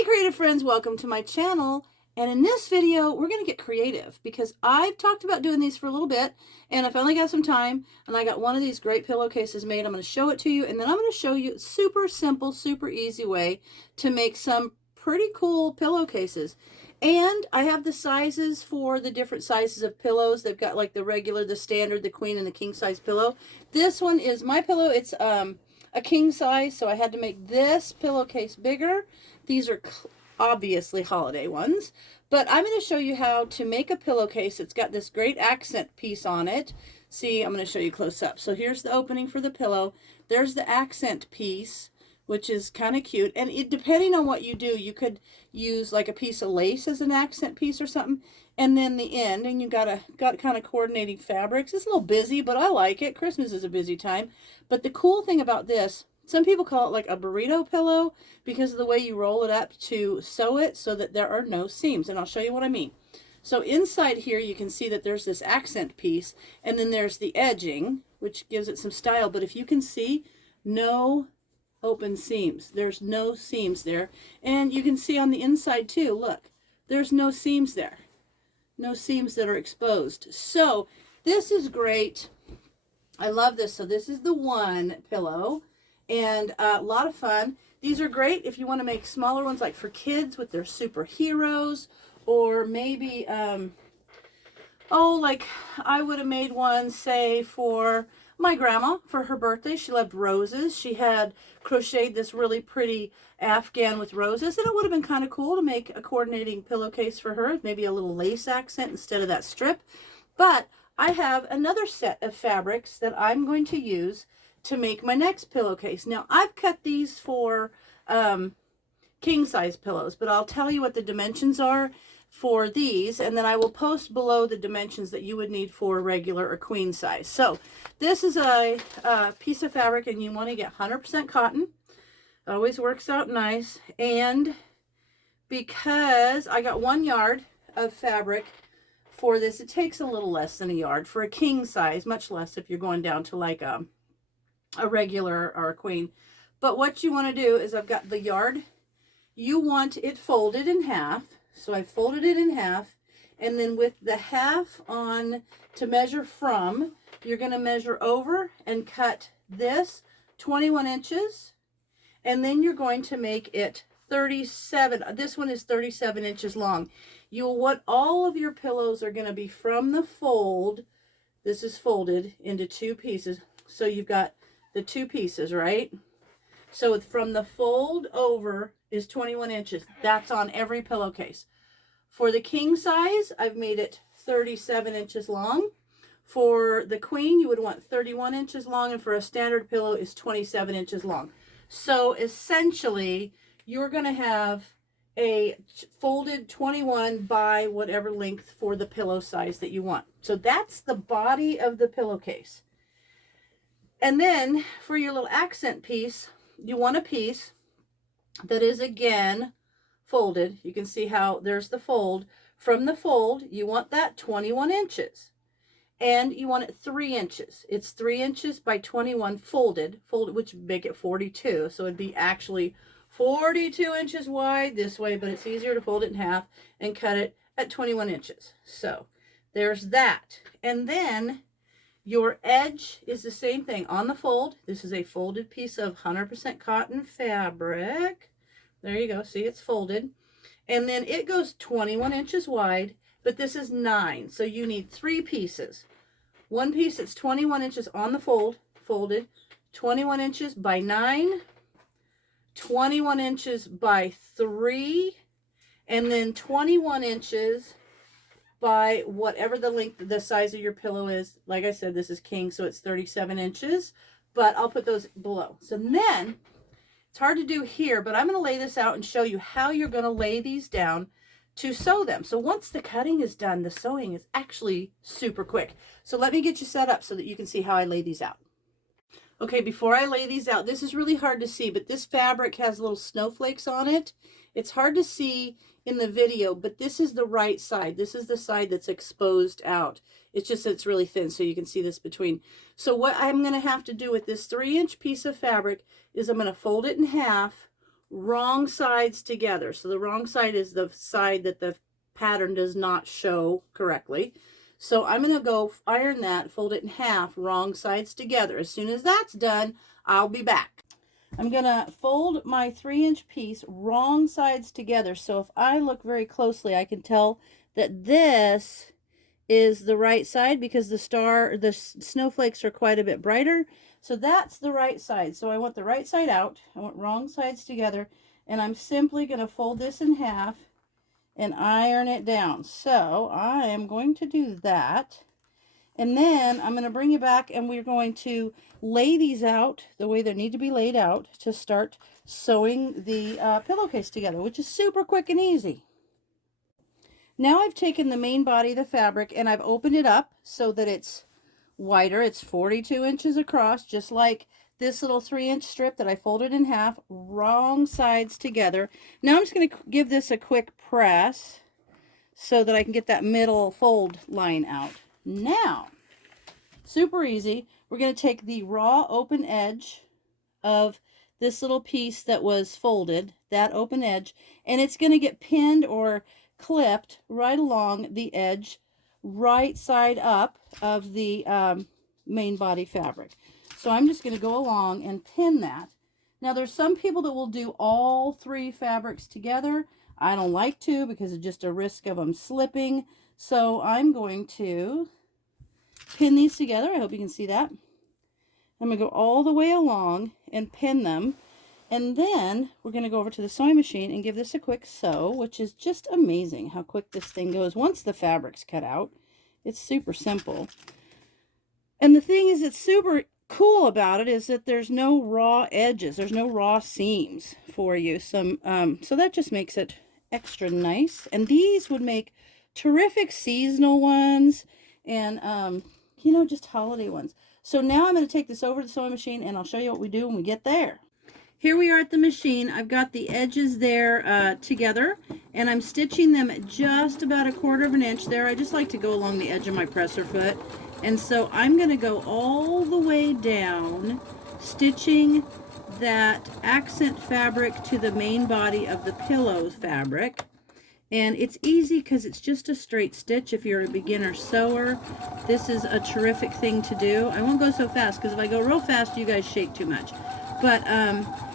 Hey creative friends, welcome to my channel. And in this video, we're going to get creative because I've talked about doing these for a little bit and I finally got some time and I got one of these great pillowcases made. I'm going to show it to you and then I'm going to show you a super simple, super easy way to make some pretty cool pillowcases. And I have the sizes for the different sizes of pillows. They've got like the regular, the standard, the queen, and the king size pillow. This one is my pillow. It's a king size, so I had to make this pillowcase bigger. These are obviously holiday ones, but I'm going to show you how to make a pillowcase. It's got this great accent piece on it. See, I'm going to show you close up. So here's the opening for the pillow. There's the accent piece, which is kind of cute. And depending on what you do, you could use like a piece of lace as an accent piece or something. And then the end, and you got kind of coordinating fabrics. It's a little busy, but I like it. Christmas is a busy time. But the cool thing about this, some people call it like a burrito pillow because of the way you roll it up to sew it so that there are no seams. And I'll show you what I mean. So inside here, you can see that there's this accent piece, and then there's the edging, which gives it some style. But if you can see, no open seams. There's no seams there. And you can see on the inside too, look, there's no seams there. No seams that are exposed. So this is great. I love this. So this is the one pillow. And a lot of fun. These are great if you want to make smaller ones like for kids with their superheroes, or maybe, like I would have made one, say, for my grandma for her birthday. She loved roses. She had crocheted this really pretty Afghan with roses, and it would have been kind of cool to make a coordinating pillowcase for her, maybe a little lace accent instead of that strip. But I have another set of fabrics that I'm going to use to make my next pillowcase. Now, I've cut these for king size pillows, but I'll tell you what the dimensions are for these, and then I will post below the dimensions that you would need for regular or queen size. So this is a piece of fabric, and you want to get 100% cotton. Always works out nice. And because I got 1 yard of fabric for this, it takes a little less than a yard for a king size, much less if you're going down to like a regular or a queen. But what you want to do is, I've got the yard. You want it folded in half. So I folded it in half, and then with the half on to measure from, you're going to measure over and cut this 21 inches, and then you're going to make it 37. This one is 37 inches long. You'll want all of your pillows are going to be from the fold. This is folded into 2 pieces. So you've got the 2 pieces, right? So from the fold over is 21 inches. That's on every pillowcase. For the king size, I've made it 37 inches long. For the queen, you would want 31 inches long, and for a standard pillow is 27 inches long. So essentially, you're going to have a folded 21 by whatever length for the pillow size that you want. So that's the body of the pillowcase. And then for your little accent piece, you want a piece that is again folded. You can see how there's the fold. From the fold, you want that 21 inches. And you want it 3 inches. It's 3 inches by 21 folded, which would make it 42. So it'd be actually 42 inches wide this way, but it's easier to fold it in half and cut it at 21 inches. So there's that. And then your edge is the same thing on the fold. This is a folded piece of 100% cotton fabric. There you go. See, it's folded. And then it goes 21 inches wide, but this is 9. So you need 3 pieces. One piece that's 21 inches on the fold, folded, 21 inches by 9, 21 inches by 3, and then 21 inches by whatever the length, the size of your pillow is. Like I said, this is king, so it's 37 inches, but I'll put those below. So then, it's hard to do here, but I'm going to lay this out and show you how you're going to lay these down to sew them. So once the cutting is done, the sewing is actually super quick. So let me get you set up so that you can see how I lay these out. Okay, before I lay these out, this is really hard to see, but this fabric has little snowflakes on it. It's hard to see in the video, but this is the right side. This is the side that's exposed out. It's just that it's really thin, so you can see this between. So what I'm going to have to do with this 3-inch piece of fabric is I'm going to fold it in half, wrong sides together. So the wrong side is the side that the pattern does not show correctly. So I'm going to go iron that, fold it in half, wrong sides together. As soon as that's done, I'll be back. I'm going to fold my 3-inch piece wrong sides together. So if I look very closely, I can tell that this is the right side because the snowflakes are quite a bit brighter. So that's the right side. So I want the right side out. I want wrong sides together. And I'm simply going to fold this in half and iron it down. So I am going to do that. And then I'm going to bring you back and we're going to lay these out the way they need to be laid out to start sewing the pillowcase together, which is super quick and easy. Now I've taken the main body of the fabric and I've opened it up so that it's wider. It's 42 inches across, just like this little 3-inch strip that I folded in half, wrong sides together. Now I'm just going to give this a quick press so that I can get that middle fold line out. Now, super easy, we're going to take the raw open edge of this little piece that was folded, that open edge, and it's going to get pinned or clipped right along the edge, right side up of the main body fabric. So I'm just going to go along and pin that. Now there's some people that will do all 3 fabrics together. I don't like to because it's just a risk of them slipping. So I'm going to pin these together. I hope you can see that. I'm going to go all the way along and pin them. And then we're going to go over to the sewing machine and give this a quick sew, which is just amazing how quick this thing goes once the fabric's cut out. It's super simple. And the thing is, it's super cool about it is that there's no raw edges. There's no raw seams for you. So that just makes it extra nice. And these would make terrific seasonal ones and, you know, just holiday ones. So now I'm going to take this over to the sewing machine and I'll show you what we do when we get there. Here we are at the machine. I've got the edges there together and I'm stitching them at just about 1/4 inch there. I just like to go along the edge of my presser foot. And so I'm going to go all the way down, stitching that accent fabric to the main body of the pillow fabric. And it's easy because it's just a straight stitch. If you're a beginner sewer, this is a terrific thing to do. I won't go so fast because if I go real fast, you guys shake too much. But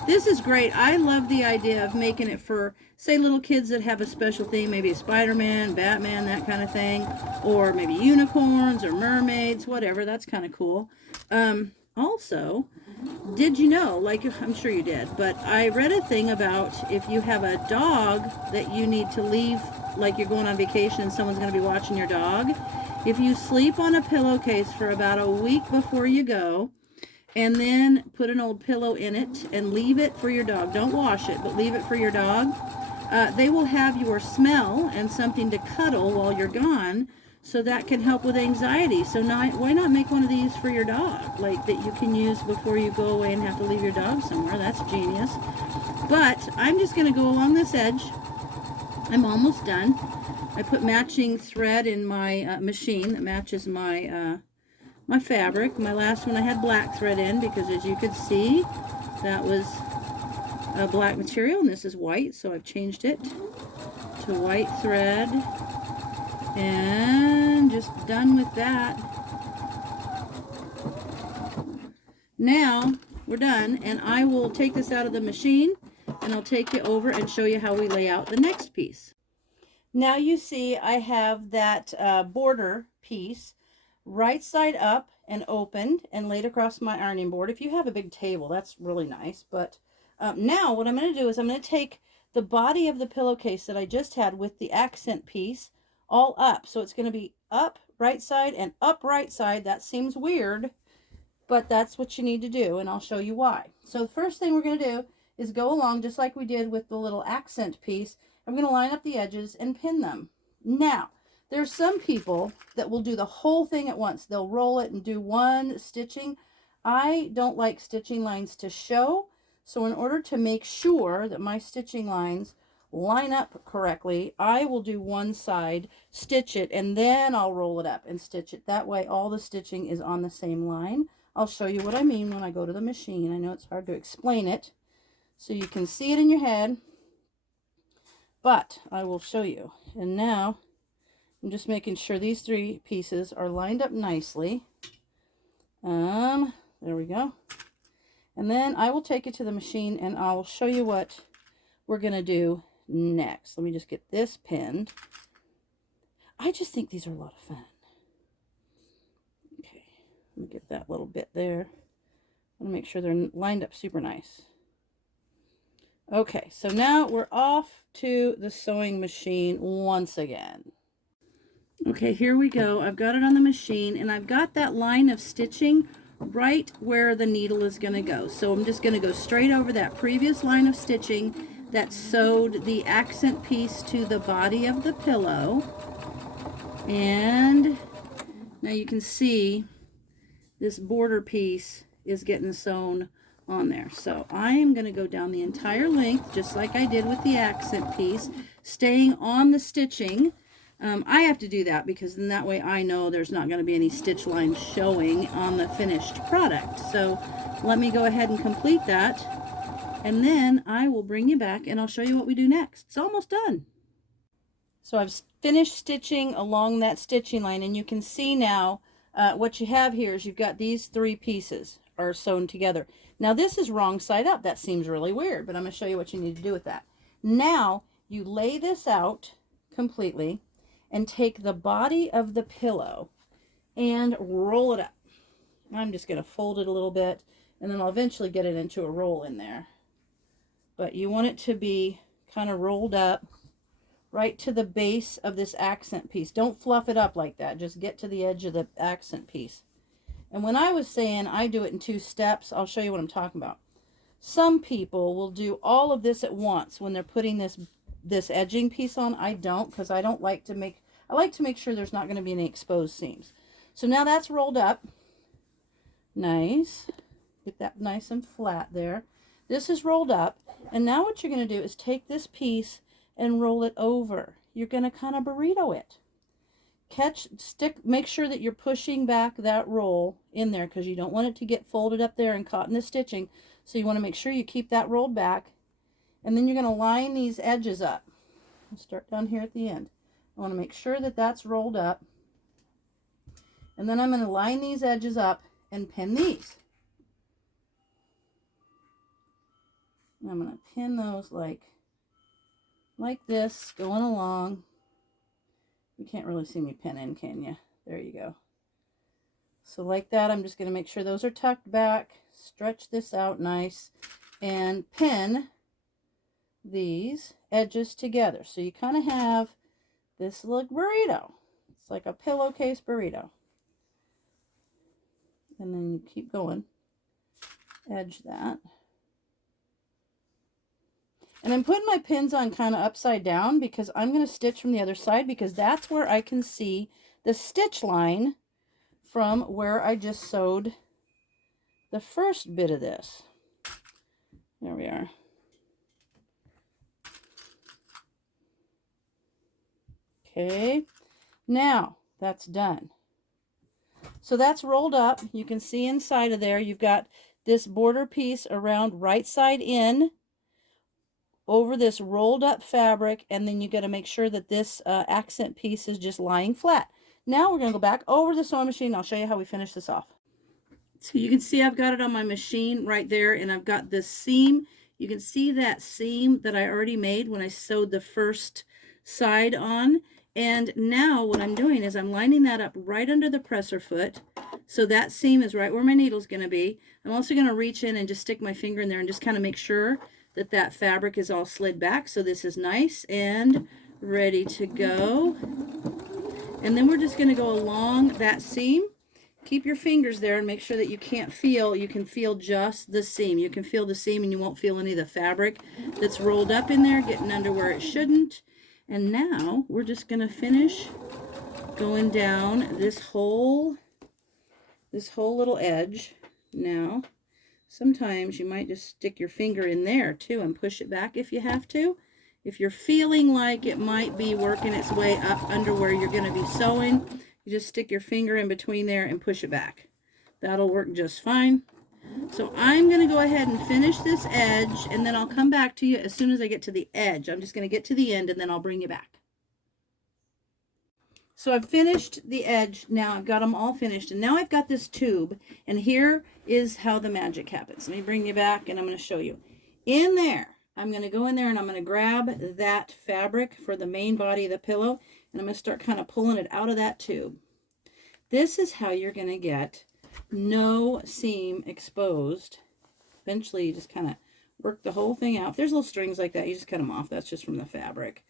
this is great. I love the idea of making it for, say, little kids that have a special theme, maybe a Spider-Man, Batman, that kind of thing, or maybe unicorns or mermaids, whatever. That's kind of cool. Also, did you know, like I'm sure you did, but I read a thing about if you have a dog that you need to leave, like you're going on vacation and someone's going to be watching your dog, if you sleep on a pillowcase for about a week before you go, and then put an old pillow in it and leave it for your dog. Don't wash it, but leave it for your dog. They will have your smell and something to cuddle while you're gone, so that can help with anxiety. So why not make one of these for your dog, like that you can use before you go away and have to leave your dog somewhere? That's genius. But I'm just going to go along this edge. I'm almost done. I put matching thread in my machine that matches my my fabric. My last one I had black thread in because, as you could see, that was a black material and this is white, so I've changed it to white thread and just done with that. Now we're done, and I will take this out of the machine and I'll take you over and show you how we lay out the next piece. Now you see I have that border piece right side up and opened and laid across my ironing board. If you have a big table, that's really nice. But now what I'm going to do is I'm going to take the body of the pillowcase that I just had with the accent piece all up. So it's going to be up right side and up right side. That seems weird, but that's what you need to do, and I'll show you why. So the first thing we're going to do is go along just like we did with the little accent piece. I'm going to line up the edges and pin them. Now, there's some people that will do the whole thing at once. They'll roll it and do one stitching. I don't like stitching lines to show, so in order to make sure that my stitching lines line up correctly, I will do one side, stitch it, and then I'll roll it up and stitch it. That way all the stitching is on the same line. I'll show you what I mean when I go to the machine. I know it's hard to explain it, so you can see it in your head, but I will show you. And now I'm just making sure these 3 pieces are lined up nicely. There we go. And then I will take it to the machine and I will show you what we're going to do next. Let me just get this pinned. I just think these are a lot of fun. Okay, let me get that little bit there. I want to make sure they're lined up super nice. Okay, so now we're off to the sewing machine once again. Okay, here we go. I've got it on the machine and I've got that line of stitching right where the needle is going to go. So I'm just going to go straight over that previous line of stitching that sewed the accent piece to the body of the pillow. And now you can see this border piece is getting sewn on there. So I am going to go down the entire length just like I did with the accent piece, staying on the stitching. I have to do that because in that way I know there's not going to be any stitch lines showing on the finished product. So let me go ahead and complete that, and then I will bring you back and I'll show you what we do next. It's almost done. So I've finished stitching along that stitching line, and you can see now what you have here is you've got these 3 pieces are sewn together. Now this is wrong side up. That seems really weird, but I'm going to show you what you need to do with that. Now you lay this out completely and take the body of the pillow and roll it up. I'm just going to fold it a little bit, and then I'll eventually get it into a roll in there. But you want it to be kind of rolled up right to the base of this accent piece. Don't fluff it up like that. Just get to the edge of the accent piece. And when I was saying I do it in 2 steps, I'll show you what I'm talking about. Some people will do all of this at once when they're putting this edging piece on. I don't, because I like to make sure there's not going to be any exposed seams. So now that's rolled up. Nice. Get that nice and flat there. This is rolled up. And now what you're going to do is take this piece and roll it over. You're going to kind of burrito it. Make sure that you're pushing back that roll in there because you don't want it to get folded up there and caught in the stitching. So you want to make sure you keep that rolled back. And then you're going to line these edges up. I'll start down here at the end. I want to make sure that that's rolled up. And then I'm going to line these edges up and pin these. And I'm going to pin those like this, going along. You can't really see me pinning, can you? There you go. So like that, I'm just going to make sure those are tucked back, stretch this out nice, and pin these edges together. So you kind of have this little burrito. It's like a pillowcase burrito. And then you keep going. Edge that. And I'm putting my pins on kind of upside down because I'm going to stitch from the other side, because that's where I can see the stitch line from where I just sewed the first bit of this. There we are. Okay, now that's done. So that's rolled up. You can see inside of there you've got this border piece around right side in over this rolled up fabric, and then you got to make sure that this accent piece is just lying flat. Now we're going to go back over the sewing machine. I'll show you how we finish this off. So you can see I've got it on my machine right there, and I've got this seam. You can see that seam that I already made when I sewed the first side on. And now what I'm doing is I'm lining that up right under the presser foot. So that seam is right where my needle's going to be. I'm also going to reach in and just stick my finger in there and just kind of make sure that that fabric is all slid back. So this is nice and ready to go. And then we're just going to go along that seam. Keep your fingers there and make sure that you can feel just the seam. You can feel the seam and you won't feel any of the fabric that's rolled up in there getting under where it shouldn't. And now we're just going to finish going down this whole little edge. Now, sometimes you might just stick your finger in there too and push it back if you have to. If you're feeling like it might be working its way up under where you're going to be sewing, you just stick your finger in between there and push it back. That'll work just fine. So I'm going to go ahead and finish this edge, and then I'll come back to you as soon as I get to the edge. I'm just going to get to the end, and then I'll bring you back. So I've finished the edge. Now I've got them all finished, and now I've got this tube, and here is how the magic happens. Let me bring you back, and I'm going to show you. In there, I'm going to go in there, and I'm going to grab that fabric for the main body of the pillow, and I'm going to start kind of pulling it out of that tube. This is how you're going to get no seam exposed. Eventually, you just kind of work the whole thing out. If there's little strings like that, you just cut them off. That's just from the fabric.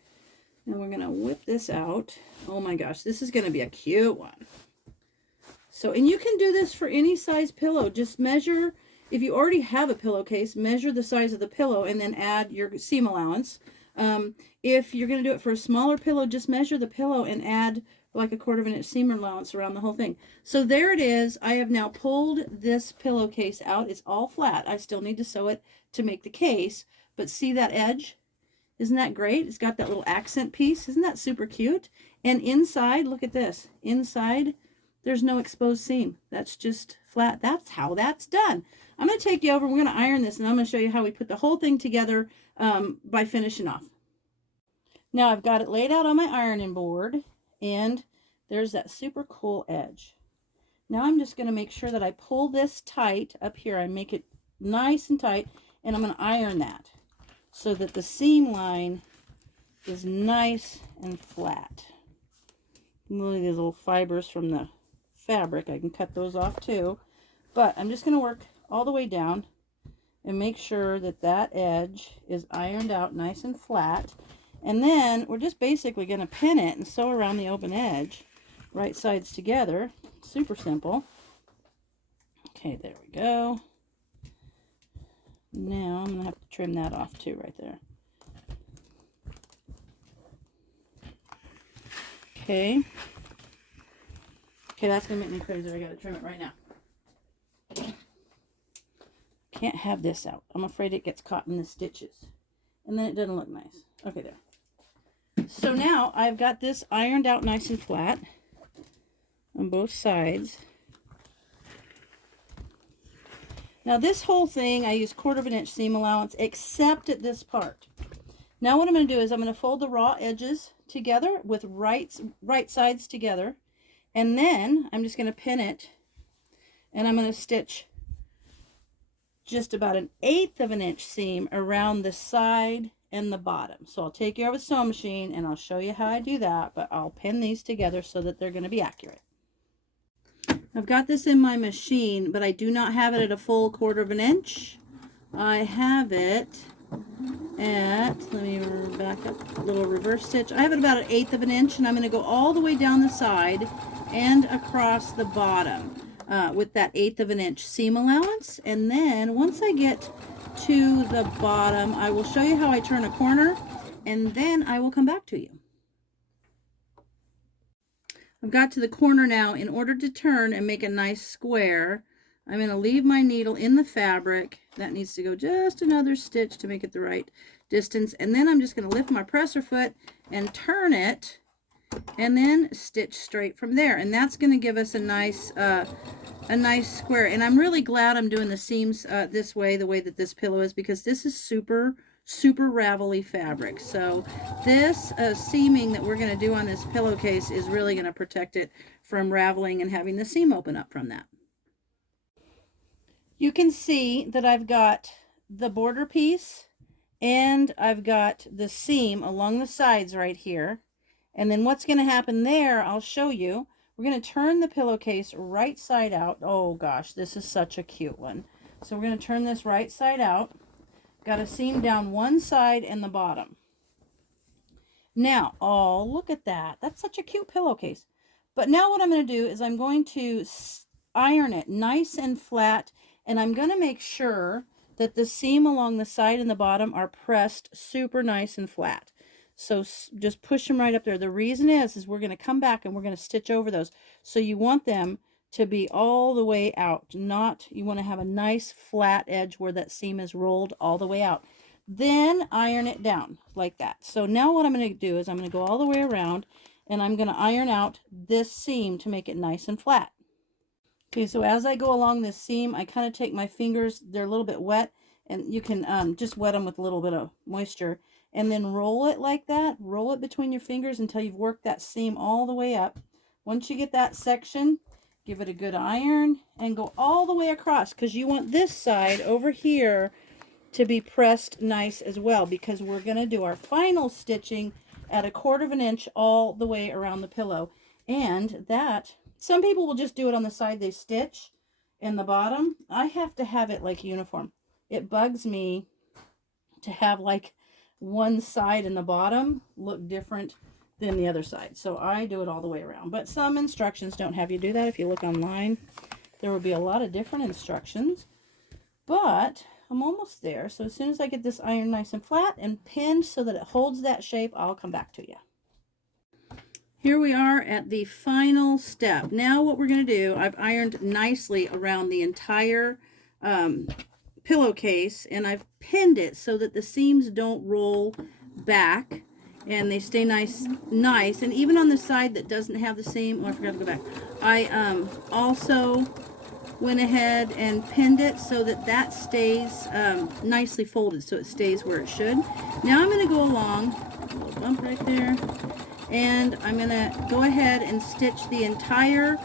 And we're going to whip this out. Oh my gosh, this is going to be a cute one. So, and you can do this for any size pillow. Just measure, if you already have a pillowcase, measure the size of the pillow and then add your seam allowance. If you're going to do it for a smaller pillow, just measure the pillow and add like a 1/4 inch seam allowance around the whole thing. So there it is. I have now pulled this pillowcase out. It's all flat. I still need to sew it to make the case, but see that edge? Isn't that great? It's got that little accent piece. Isn't that super cute? And inside, look at this. Inside, there's no exposed seam. That's just flat. That's how that's done. I'm going to take you over. We're going to iron this, and I'm going to show you how we put the whole thing together by finishing off. Now I've got it laid out on my ironing board, and there's that super cool edge. Now I'm just going to make sure that I pull this tight up here. I make it nice and tight, and I'm going to iron that so that the seam line is nice and flat. Look at these little fibers from the fabric. I can cut those off too. But I'm just going to work all the way down and make sure that that edge is ironed out nice and flat. And then we're just basically going to pin it and sew around the open edge, right sides together. Super simple. Okay, there we go. Now I'm going to have to trim that off too right there. Okay. Okay, that's going to make me crazy. I got to trim it right now. Can't have this out. I'm afraid it gets caught in the stitches. And then it doesn't look nice. Okay, there. So now I've got this ironed out nice and flat on both sides. Now this whole thing, I use 1/4 inch seam allowance, except at this part. Now what I'm going to do is I'm going to fold the raw edges together with right sides together. And then I'm just going to pin it, and I'm going to stitch just about 1/8 inch seam around the side and the bottom. So I'll take you over the sewing machine and I'll show you how I do that, but I'll pin these together so that they're going to be accurate. I've got this in my machine, but I do not have it at a full 1/4 inch. I have it at, let me back up, a little reverse stitch. I have it about 1/8 inch, and I'm going to go all the way down the side and across the bottom with that 1/8 inch seam allowance. And then once I get to the bottom, I will show you how I turn a corner, and then I will come back to you. I've got to the corner now. In order to turn and make a nice square, I'm going to leave my needle in the fabric. That needs to go just another stitch to make it the right distance. And then I'm just going to lift my presser foot and turn it, and then stitch straight from there. And that's going to give us a nice square. And I'm really glad I'm doing the seams this way, the way that this pillow is, because this is super ravelly fabric. So this seaming that we're going to do on this pillowcase is really going to protect it from raveling and having the seam open up from that. You can see that I've got the border piece and I've got the seam along the sides right here. And then what's going to happen there, I'll show you. We're going to turn the pillowcase right side out. Oh gosh, this is such a cute one. So we're going to turn this right side out. Got a seam down one side and the bottom. Now, oh, look at that. That's such a cute pillowcase. But now what I'm going to do is I'm going to iron it nice and flat, and I'm going to make sure that the seam along the side and the bottom are pressed super nice and flat. So just push them right up there. The reason is we're going to come back and we're going to stitch over those. So you want them to be all the way out. You want to have a nice flat edge where that seam is rolled all the way out. Then iron it down like that. So now what I'm going to do is I'm going to go all the way around, and I'm going to iron out this seam to make it nice and flat. Okay, so as I go along this seam, I kind of take my fingers, they're a little bit wet, and you can just wet them with a little bit of moisture, and then roll it like that. Roll it between your fingers until you've worked that seam all the way up. Once you get that section, give it a good iron and go all the way across, because you want this side over here to be pressed nice as well, because we're going to do our final stitching at 1/4 inch all the way around the pillow. And that, some people will just do it on the side they stitch in the bottom. I have to have it like uniform. It bugs me to have like one side in the bottom look different than the other side. So I do it all the way around. But some instructions don't have you do that. If you look online, there will be a lot of different instructions. But I'm almost there. So as soon as I get this iron nice and flat and pinned so that it holds that shape, I'll come back to you. Here we are at the final step. Now what we're going to do, I've ironed nicely around the entire pillowcase, and I've pinned it so that the seams don't roll back and they stay nice. And even on the side that doesn't have the seam, oh, I forgot to go back. I also went ahead and pinned it so that that stays nicely folded, so it stays where it should. Now I'm going to go along, a little bump right there, and I'm going to go ahead and stitch the entire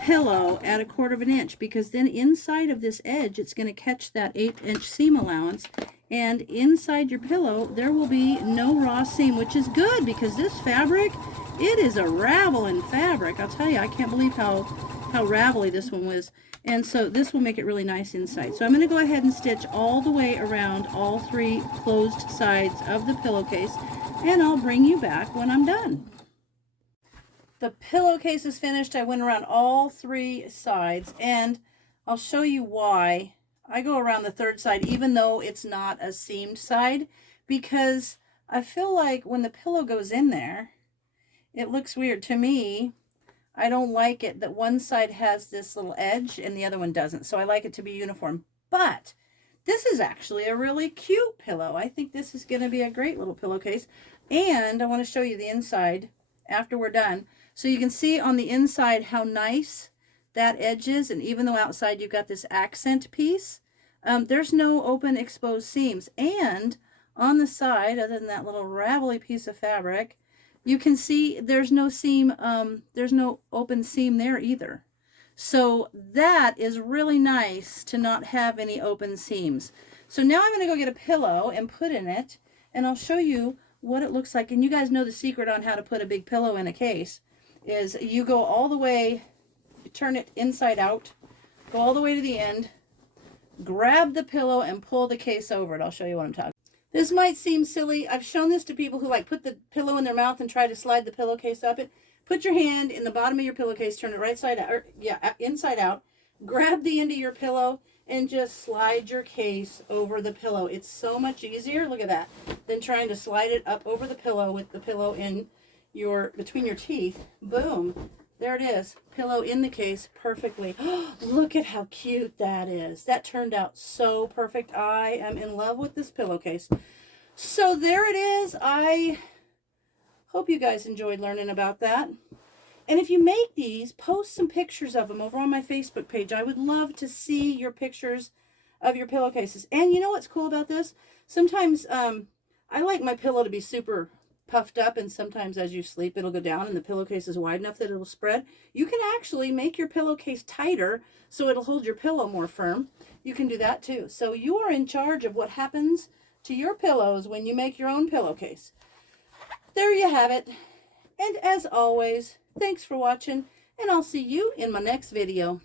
pillow at 1/4 inch, because then inside of this edge it's going to catch that 8-inch seam allowance, and inside your pillow there will be no raw seam, which is good because this fabric, it is a raveling fabric. I'll tell you, I can't believe how ravelly this one was. And so this will make it really nice inside. So I'm going to go ahead and stitch all the way around all 3 closed sides of the pillowcase, and I'll bring you back when I'm done. The pillowcase is finished. I went around all 3 sides, and I'll show you why I go around the 3rd side, even though it's not a seamed side, because I feel like when the pillow goes in there, it looks weird to me. I don't like it that one side has this little edge and the other one doesn't. So I like it to be uniform. But this is actually a really cute pillow. I think this is going to be a great little pillowcase. And I want to show you the inside after we're done. So you can see on the inside how nice that edge is. And even though outside you've got this accent piece, there's no open exposed seams. And on the side, other than that little ravelly piece of fabric, you can see there's no seam, there's no open seam there either. So that is really nice to not have any open seams. So now I'm going to go get a pillow and put in it, and I'll show you what it looks like. And you guys know the secret on how to put a big pillow in a case is you go all the way, turn it inside out, go all the way to the end, grab the pillow and pull the case over it. I'll show you what I'm talking about. This might seem silly. I've shown this to people who like put the pillow in their mouth and try to slide the pillowcase up it. Put your hand in the bottom of your pillowcase, turn it right side out, or inside out. Grab the end of your pillow and just slide your case over the pillow. It's so much easier, look at that, than trying to slide it up over the pillow with the pillow in between your teeth. Boom. There it is. Pillow in the case perfectly. Look at how cute that is. That turned out so perfect. I am in love with this pillowcase. So there it is. I hope you guys enjoyed learning about that. And if you make these, post some pictures of them over on my Facebook page. I would love to see your pictures of your pillowcases. And you know what's cool about this? Sometimes I like my pillow to be super puffed up, and sometimes as you sleep it'll go down and the pillowcase is wide enough that it'll spread. You can actually make your pillowcase tighter so it'll hold your pillow more firm. You can do that too. So you are in charge of what happens to your pillows when you make your own pillowcase. There you have it. And as always, thanks for watching, and I'll see you in my next video.